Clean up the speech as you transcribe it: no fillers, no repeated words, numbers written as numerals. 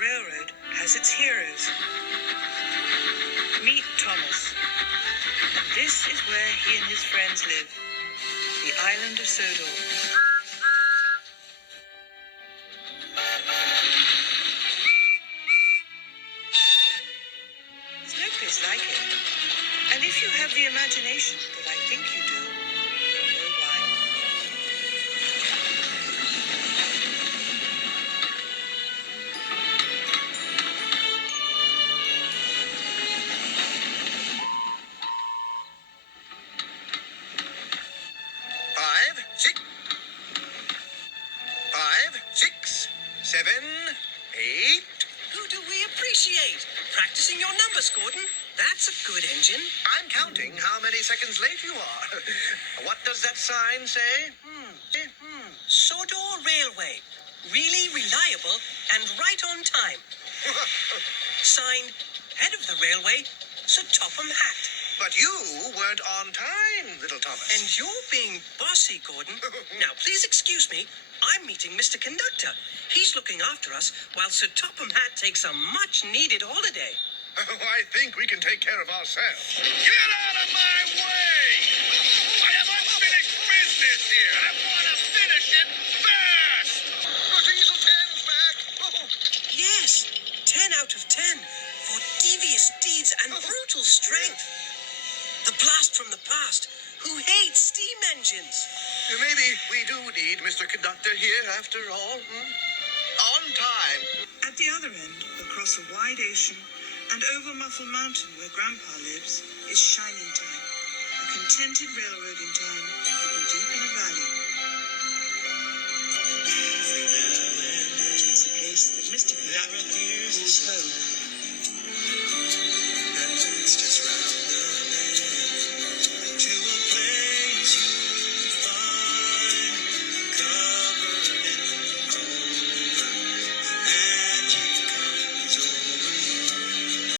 railroad has its heroes. Meet Thomas. And this is where he and his friends live, the island of Sodor. There's no place like it. And if you have the imagination that I think you do, you'll know why. 5, 6, 5, 6, 7, 8. Who do we appreciate? Practicing your numbers, Gordon. That's a good engine. I'm counting how many seconds late you are. What does that sign say? Sodor Railway. Really reliable and right on time. Signed, head of the railway, Sir Topham Hatt. But you weren't on time, little Thomas. And you're being bossy, Gordon. Now, please excuse me. I'm meeting Mr. Conductor. He's looking after us while Sir Topham Hatt takes a much-needed holiday. I think we can take care of ourselves. Get out of my way! I have unfinished business here. I want to finish it fast. The diesel 10's back. Yes, 10 out of 10 for devious deeds and brutal strength. The blast from the past, who hates steam engines. Maybe we do need Mr. Conductor here after all. On time. At the other end, across a wide ocean and over Muffle Mountain where Grandpa lives, is Shining Time, a contented railroading town hidden deep in a valley. Every now and then there's a place that Mr. Conductor calls home.